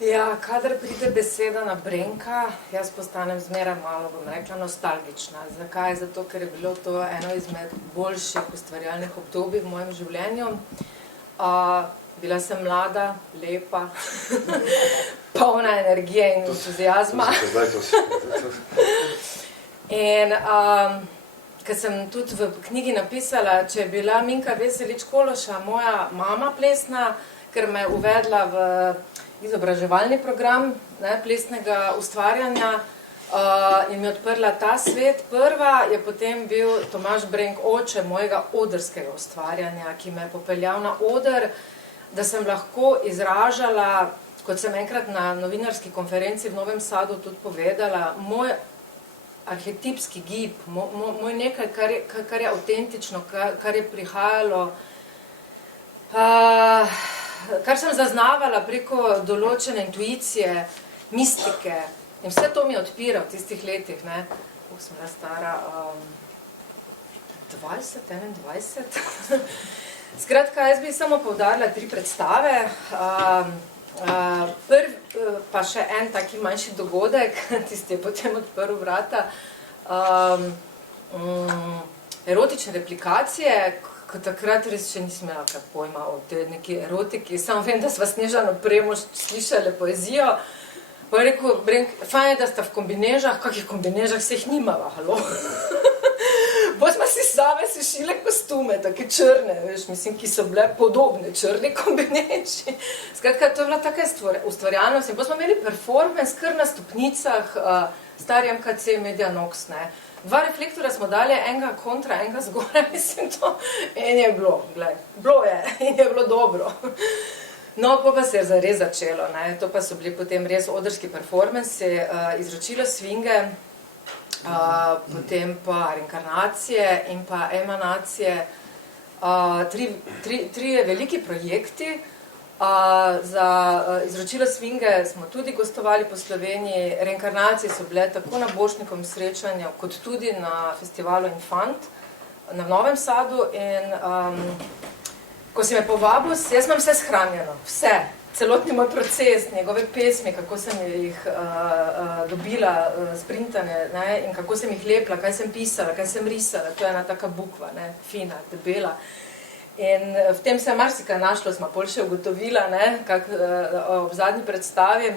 Ja, kadar pride beseda na Brenka, jaz postanem zmeraj malo, bom rekla, nostalgična. Zakaj? Zato, ker je bilo to eno izmed boljših ustvarjalnih obdobij v mojem življenju. Bila sem mlada, lepa, polna energije in entuziazma. In ker sem tudi v knjigi napisala, če je bila Minka Veselič Kološa moja mama plesna, ker me je uvedla v izobraževalni program plesnega ustvarjanja in mi odprla ta svet. Prva je potem bil Tomaž Brenk, oče mojega odrskega ustvarjanja, ki me je popeljal na oder, da sem lahko izražala, kot sem enkrat na novinarski konferenci v Novem Sadu tudi povedala, moj arhetipski gib, moj nekaj, kar je avtentično, kar je prihajalo, kar sem zaznavala preko določene intuicije, mistike in vse to mi odpira v tistih letih, ne. Koliko sem bila stara? 20, 21? Skratka, jaz bi samo poudarila 3 predstave. Pa še en taki manjši dogodek, tisti je potem odprl vrata. Erotične replikacije, ko takrat res še nisem imela kaj pojma o tej neki erotiki, samo vem, da sva Snežano Premož slišali poezijo. Pa je rekel, Brenk, fajn je, da sta v kombinežah, kakih kombinežah se jih nimava, halo? Potem smo si same sešile kostume, take črne, veš, mislim, ki so bile podobne, črni kombineži. Skratka, to je bila taka ustvarjalnost in potem smo imeli performance kar na stopnicah, stari MKC Medianox, ne. 2 reflektora smo dali, enega kontra, enega zgoraj, mislim to, in je bilo, glej, bilo je, in je bilo dobro. No, pa se je zares začelo, ne, to pa so bili potem res odrski performansi, Izročilo svinge, potem pa Reinkarnacije in pa Emanacije, 3 veliki projekti. Za Izročilo svinge smo tudi gostovali po Sloveniji, Reinkarnacije so bile tako na Borštnikovem srečanju, kot tudi na festivalu Infant na Novem Sadu in ko si me povabil, jaz imam vse shranjeno, vse, celotni moj proces, njegove pesmi, kako sem jih dobila sprintane, ne, in kako sem jih lepila, kaj sem pisala, kaj sem risala, to je ena taka bukva, ne, fina, debela. In v tem se je marsikaj našlo, smo pol še ugotovila, ne, ob zadnji predstavi.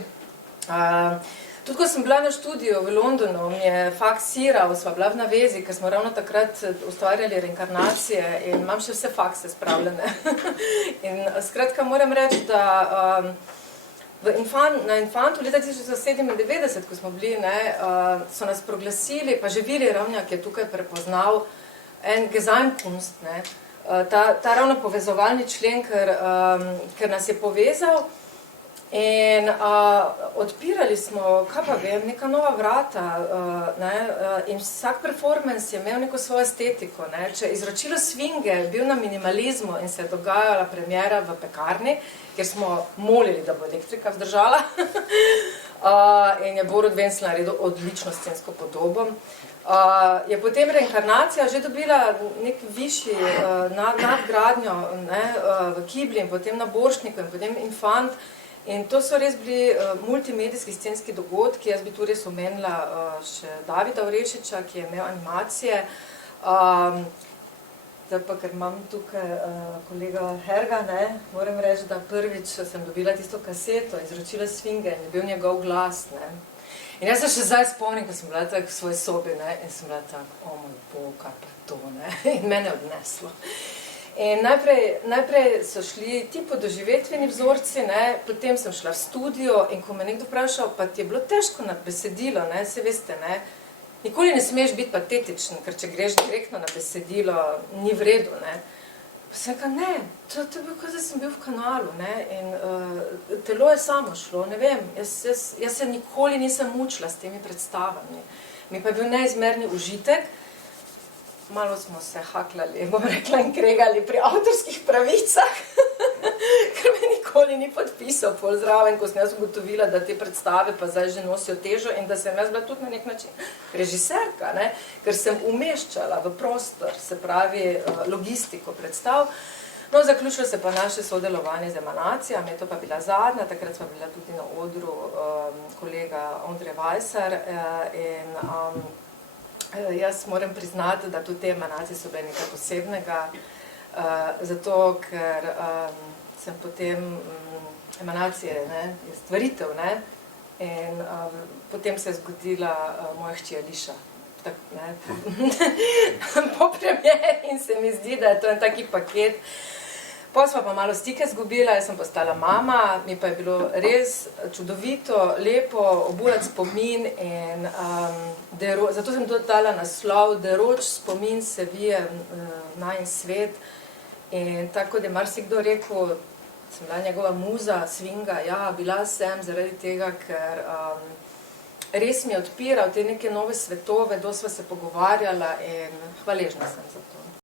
Tudi ko sem bila na študiju v Londonu, mi je faksiral, sva bila v navezi, ker smo ravno takrat ustvarjali Reinkarnacije in imam še vse fakse spravljene. In skratka moram reči, da na Infantu leta 1997, ko smo bili, ne, so nas proglasili, pa že Vili Ravnjak je tukaj prepoznal en Gesamtkunst, ne, ta ravno povezovalni člen, ker nas je povezal in odpirali smo, kaj pa vem, neka nova vrata, ne, in vsak performance je imel neko svojo estetiko, ne. Če Izročilo svinge je bil na minimalizmu in se je dogajala premiera v pekarni, kjer smo molili, da bo elektrika vzdržala, in je Borut Vencl naredil odlično scensko podobo. Je potem Reinkarnacija že dobila nek višji nadgradnjo, ne, v Kibli in potem na Borštniku in potem Infant. In to so res bili multimedijski scenski dogodki, jaz bi tu res omenila še Davida Orešiča, ki je imel animacije. Zdaj pa, ker imam tukaj kolega Herga, ne, moram reči, da prvič sem dobila tisto kaseto Izročilo svinge in je bil njegov glas, ne. In jaz se še zdaj spomnim, ko sem bila tako v svoji sobi, ne, in sem bila tako, o moj bog, kaj pa to, ne, in mene je odneslo. In najprej so šli ti podoživetveni vzorci, ne, potem sem šla v studio in ko me nekdo vprašal, pa ti je bilo težko na besedilo, ne, se veste, ne, nikoli ne smeš biti patetičen, ker če greš direktno na besedilo, ni v redu, ne. Pa sem rekla, ne, to je bilo, kot da sem bil v kanalu, ne, in telo je samo šlo, ne vem, jaz se nikoli nisem mučila s temi predstavami. Mi pa je bil neizmerni užitek. Malo smo se haklali, bom rekla, in kregali pri avtorskih pravicah, ker me nikoli ni podpisal pol zraven, ko sem jaz ugotovila, da te predstave pa zdaj že nosijo težo in da sem jaz bila tudi na nek način režiserka, ne, ker sem umeščala v prostor, se pravi logistiko predstav. No, zaključilo se pa naše sodelovanje z emanacijami, to pa bila zadnja, takrat smo bila tudi na odru kolega Ondrej Vajsar in jaz moram priznati, da tudi te emanacije so bile nekaj posebnega, zato ker sem potem emanacije, je stvaritev, in potem se je zgodila moja hči Ališa. Po premieri in se mi zdi, da je to en taki paket. Potem sva pa malo stike zgubila, jaz sem postala mama, mi pa je bilo res čudovito, lepo, obujati spomin in zato sem tudi dala naslov, deroč spomin se vije najin svet. In tako, da je marsikdo rekel, sem bila njegova muza, svinga, ja, bila sem zaradi tega, ker res mi je odpiral te neke nove svetove, dosti sva se pogovarjala in hvaležna sem za to.